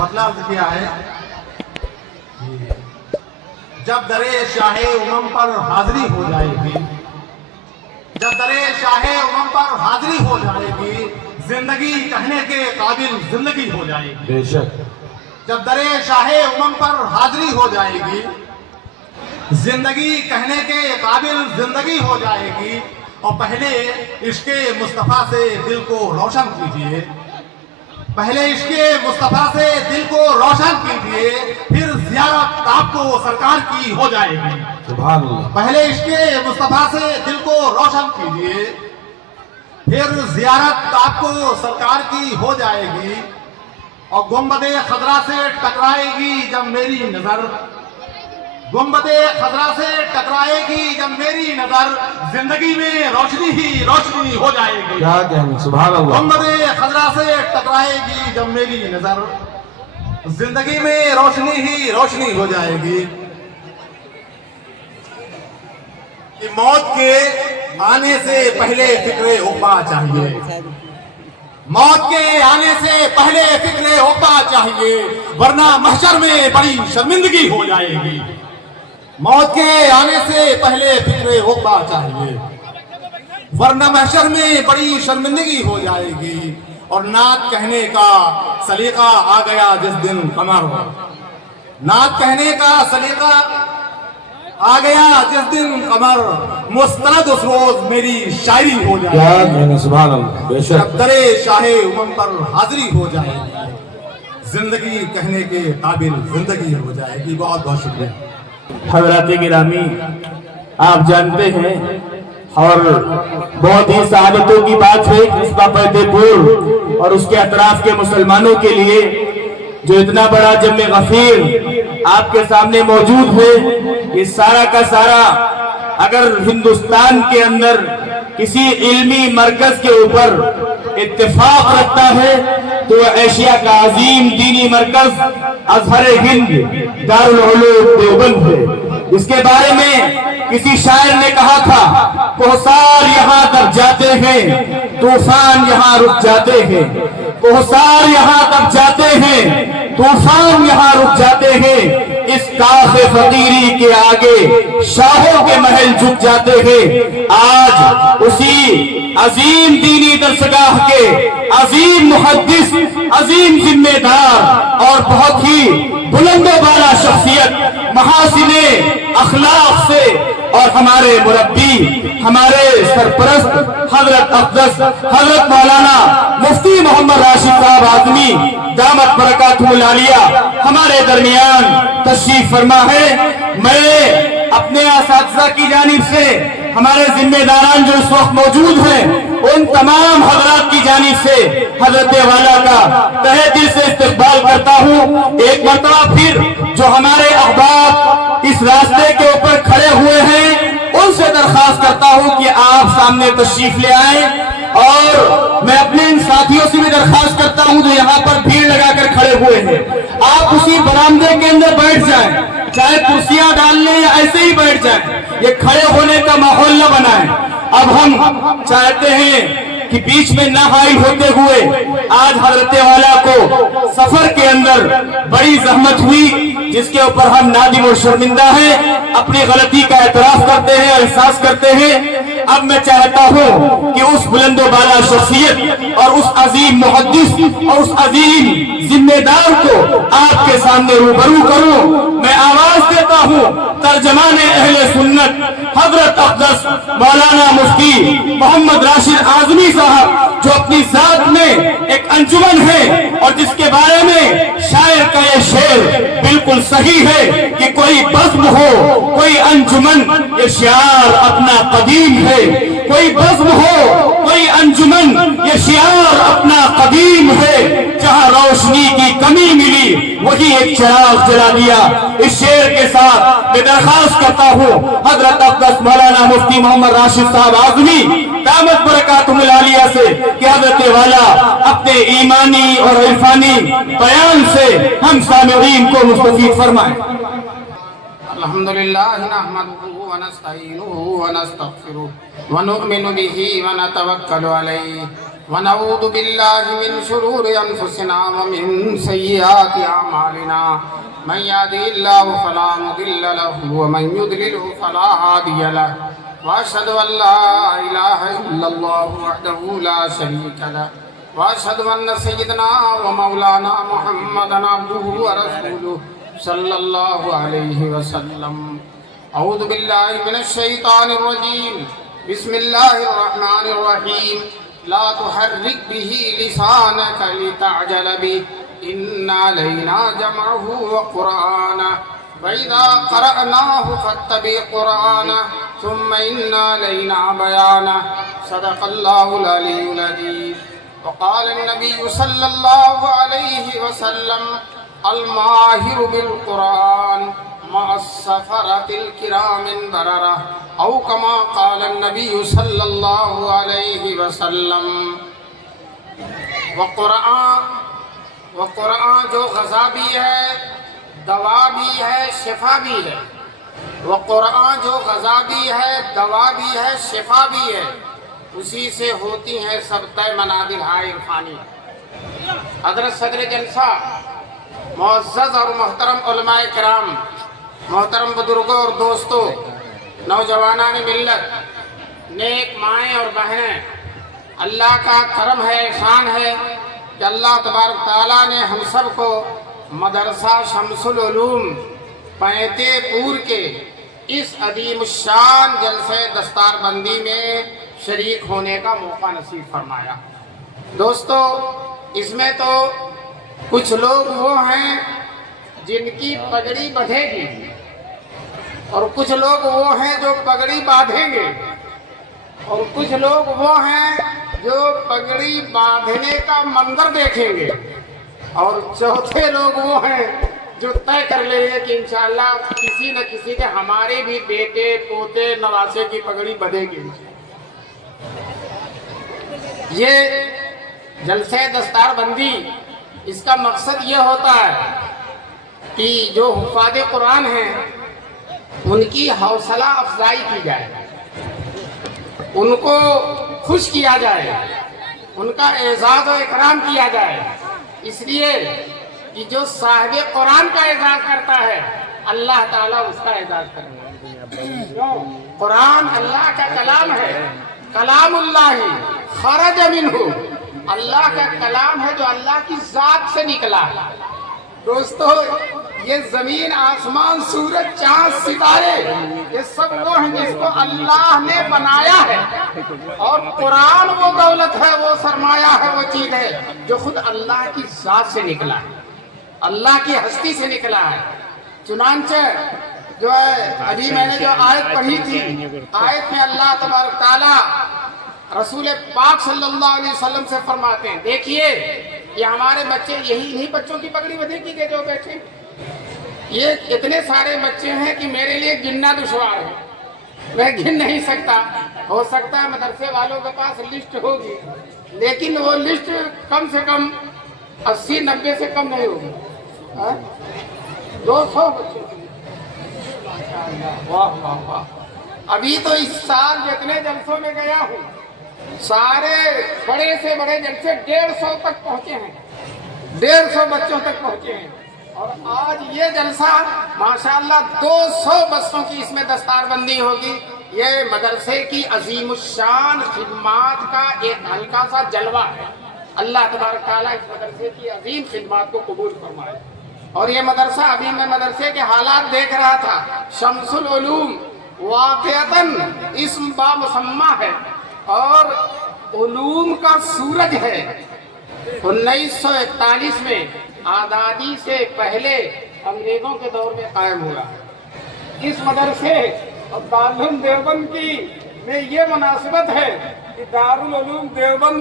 مطلب کیا ہے؟ جب درے شاہ امم پر حاضری ہو جائے گی، جب درے شاہ امم پر حاضری ہو جائے گی، زندگی کہنے کے قابل زندگی ہو جائے گی۔ بے شک جب درے شاہ امم پر حاضری ہو جائے گی، زندگی کہنے کے قابل زندگی ہو جائے گی۔ اور پہلے عشق مصطفیٰ سے دل کو روشن کیجئے، پہلے عشق مصطفیٰ سے دل کو روشن کیجئے، پھر زیارت آپ کو سرکار کی ہو جائے گی۔ سبحان اللہ۔ پہلے عشق مصطفیٰ سے دل کو روشن کیجئے، پھر زیارت آپ کو سرکار کی ہو جائے گی۔ اور گنبد خضرا سے ٹکرائے گی جب میری نظر، گنبد خضرا سے ٹکرائے گی جب میری نظر، زندگی میں روشنی ہی روشنی ہو جائے گی۔ کیا کہنے، سبحان اللہ۔ گنبد خضرا سے ٹکرائے گی جب میری نظر، زندگی میں روشنی ہی روشنی ہو جائے گی۔ کہ موت کے آنے سے پہلے فکر عقبہ چاہیے، موت کے آنے سے پہلے فکر عقبہ چاہیے، ورنہ محشر میں بڑی شرمندگی ہو جائے گی۔ موت کے آنے سے پہلے فکر عقبہ چاہیے، ورنہ محشر میں بڑی شرمندگی ہو جائے گی۔ اور نعت کہنے کا سلیقہ آ گیا جس دن قمر، نعت کہنے کا سلیقہ آ گیا جس دن قمر، مستند اس روز میری شاعری ہو جائے کیا گی۔ کہنے، سبحان اللہ۔ بے شک جب درے شاہ امم پر حاضری ہو جائے گی، زندگی کہنے کے قابل زندگی ہو جائے گی۔ بہت بہت شکریہ۔ حضرات گرامی، آپ جانتے ہیں اور بہت ہی سعادتوں کی بات ہے قصبہ فتح پور اور اس کے اطراف کے مسلمانوں کے لیے جو اتنا بڑا جم غفیر آپ کے سامنے موجود ہے۔ یہ سارا کا سارا اگر ہندوستان کے اندر کسی علمی مرکز کے اوپر اتفاق رکھتا ہے تو وہ ایشیا کا عظیم دینی مرکز ازہر ہند دارالعلوم دیوبند ہے۔ اس کے بارے میں کسی شاعر نے کہا تھا، کوہسار یہاں تک جاتے ہیں، طوفان یہاں رک جاتے ہیں، کوہسار یہاں تک جاتے ہیں، طوفان یہاں رک جاتے ہیں، اس کاخ فقیری کے آگے شاہوں کے محل جھک جاتے ہیں۔ آج اسی عظیم دینی درسگاہ کے عظیم محدث، عظیم ذمہ دار اور بہت ہی بلند و بالا شخصیت، محاسن اخلاق سے اور ہمارے مربی، ہمارے سرپرست حضرت اقدس حضرت مولانا مفتی محمد راشد صاحب اعظمی دامت برکاتہ العالیہ ہمارے درمیان تشریف فرما ہے۔ میں اپنے اساتذہ کی جانب سے، ہمارے ذمہ داران جو اس وقت موجود ہیں، ان تمام حضرات کی جانب سے حضرت والا کا تہہ دل سے استقبال کرتا ہوں۔ ایک مرتبہ پھر جو ہمارے احباب اس راستے کے اوپر کھڑے ہوئے ہیں ان سے درخواست کرتا ہوں کہ آپ سامنے تشریف لے آئیں، اور میں اپنے ان ساتھیوں سے بھی درخواست کرتا ہوں جو یہاں پر بھیڑ لگا کر کھڑے ہوئے ہیں، آپ اسی برآمدے کے اندر بیٹھ جائیں، چاہے کرسیاں ڈال لیں یا ایسے ہی بیٹھ جائیں، یہ کھڑے ہونے کا ماحول نہ بنائیں۔ اب ہم چاہتے ہیں کہ بیچ میں نہ حائل ہوتے ہوئے، آج حضرت والا کو سفر کے اندر بڑی زحمت ہوئی جس کے اوپر ہم نادم و شرمندہ ہیں، اپنی غلطی کا اعتراف کرتے ہیں، احساس کرتے ہیں۔ اب میں چاہتا ہوں کہ اس بلند و بالا شخصیت اور اس عظیم محدث اور اس عظیم ذمہ دار کو آپ کے سامنے روبرو کروں۔ میں آواز دیتا ہوں ترجمان اہل سنت حضرت اقدس مولانا مفتی محمد راشد اعظمی صاحب، جو اپنی ذات میں ایک انجمن ہے اور جس کے بارے میں شاعر کا یہ شعر بالکل صحیح ہے کہ کوئی بزم ہو کوئی انجمن، یہ شعار اپنا قدیم ہے، کوئی بزم ہو کوئی انجمن، یہ شعار اپنا قدیم ہے، جہاں روشنی کی کمی ملی وہی ایک چراغ جلا دیا۔ اس شعر کے ساتھ میں درخواست کرتا ہوں حضرت اقدس مولانا مفتی محمد راشد صاحب اعظمی دامت برکاتہ العالیہ سے کہ حضرت والا اپنے ایمانی اور عرفانی بیان سے ہم سامعین کو مستفید فرمائیں۔ الحمدللہ نحمدہ ونستعینہ ونستغفرہ ونؤمن بہ ونتوکل علیہ ونعوذ بالله من شرور أنفسنا ومن سيئات أعمالنا من يهده الله فلا مضل له ومن يضلله فلا هادي له وأشهد أن لا إله إلا الله وحده لا شريك له وأشهد أن سيدنا ومولانا محمدا عبده ورسوله صلى الله عليه وسلم. أعوذ بالله من الشيطان الرجيم. بسم الله الرحمن الرحيم. لا تحرك به لسانك لتعجل به إن علينا جمعه وقرآنه فإذا قرأناه فاتبع قرآنه ثم إن علينا بيانه. صدق الله العلي العظيم. وقال النبي صلى الله عليه وسلم الماهر بالقرآن مع السفرة الكرام البررة أو كما قال النبي صلی اللہ علیہ وسلم. وقرآن جو غذا بھی ہے، دوا بھی ہے، شفا بھی ہے. وقرآن جو غذا بھی ہے، دوا بھی ہے، شفا بھی ہے. اسی سے ہوتی ہیں سب طے منازل ہائے عرفانی. حضرت صدر جلسہ، معزز اور محترم علماء کرام، محترم بزرگوں اور دوستوں، نوجوانان ملت، نیک مائیں اور بہنیں، اللہ کا کرم ہے، احسان ہے کہ اللہ تبارک تعالیٰ نے ہم سب کو مدرسہ شمس العلوم پینتے پور کے اس عظیم الشان جلسے دستار بندی میں شریک ہونے کا موقع نصیب فرمایا. دوستو، اس میں تو کچھ لوگ وہ ہیں جن کی پگڑی بندھے گی اور کچھ لوگ وہ ہیں جو پگڑی باندھیں گے اور کچھ لوگ وہ ہیں جو پگڑی باندھنے کا منظر دیکھیں گے اور چوتھے لوگ وہ ہیں جو طے کر لیں گے کہ انشاءاللہ کسی نہ کسی کے ہمارے بھی بیٹے پوتے نواسے کی پگڑی بندھے گی. یہ جلسہ دستار بندی، اس کا مقصد یہ ہوتا ہے کہ جو حفاظ قرآن ہیں ان کی حوصلہ افزائی کی جائے، ان کو خوش کیا جائے، ان کا اعزاز و اکرام کیا جائے. اس لیے کہ جو صاحب قرآن کا اعزاز کرتا ہے اللہ تعالیٰ اس کا اعزاز کرے گا. قرآن اللہ کا کلام ہے، کلام اللہ خرج منہ، اللہ کا کلام ہے جو اللہ کی ذات سے نکلا ہے. دوستو، یہ زمین، آسمان، سورج، چاند، ستارے، یہ سب وہ ہیں جس کو اللہ نے بنایا ہے. اور قرآن وہ دولت ہے، وہ سرمایہ ہے، وہ چیز ہے جو خود اللہ کی ذات سے نکلا ہے، اللہ کی ہستی سے نکلا ہے. چنانچہ جو ہے ابھی میں نے جو آیت پڑھی تھی، آیت میں اللہ تبارک تعالیٰ رسول پاک صلی اللہ علیہ وسلم سے فرماتے ہیں، دیکھیے یہ ہمارے بچے، انہی بچوں کی پگڑی بدھے کی گئے جو بیٹھے، یہ اتنے سارے بچے ہیں کہ میرے لیے گننا دشوار ہے، میں گن نہیں سکتا. ہو سکتا ہے مدرسے والوں کے پاس لسٹ ہوگی لیکن وہ لسٹ کم سے کم 80-90 سے کم نہیں ہوگی. 200 بچے. واہ واہ واہ. ابھی تو اس سال جتنے جلسوں میں گیا ہوں سارے بڑے سے بڑے جلسے 150 تک پہنچے ہیں، 150 بچوں تک پہنچے ہیں. اور آج یہ جلسہ ماشاءاللہ 200 بچوں کی اس میں دستار بندی ہوگی. یہ مدرسے کی عظیم الشان خدمات کا ایک ہلکا سا جلوہ ہے. اللہ تبارک تعالیٰ اس مدرسے کی عظیم خدمات کو قبول فرمائے. اور یہ مدرسہ، ابھی میں مدرسے کے حالات دیکھ رہا تھا، شمس العلوم واقعتاً اسم بامسمہ ہے اور علوم کا سورج ہے. 1941 میں آزادی سے پہلے انگریزوں کے دور میں قائم ہوا. اس مدرسے اور دارالعلوم دیوبند کی میں یہ مناسبت ہے کہ دارالعلوم دیوبند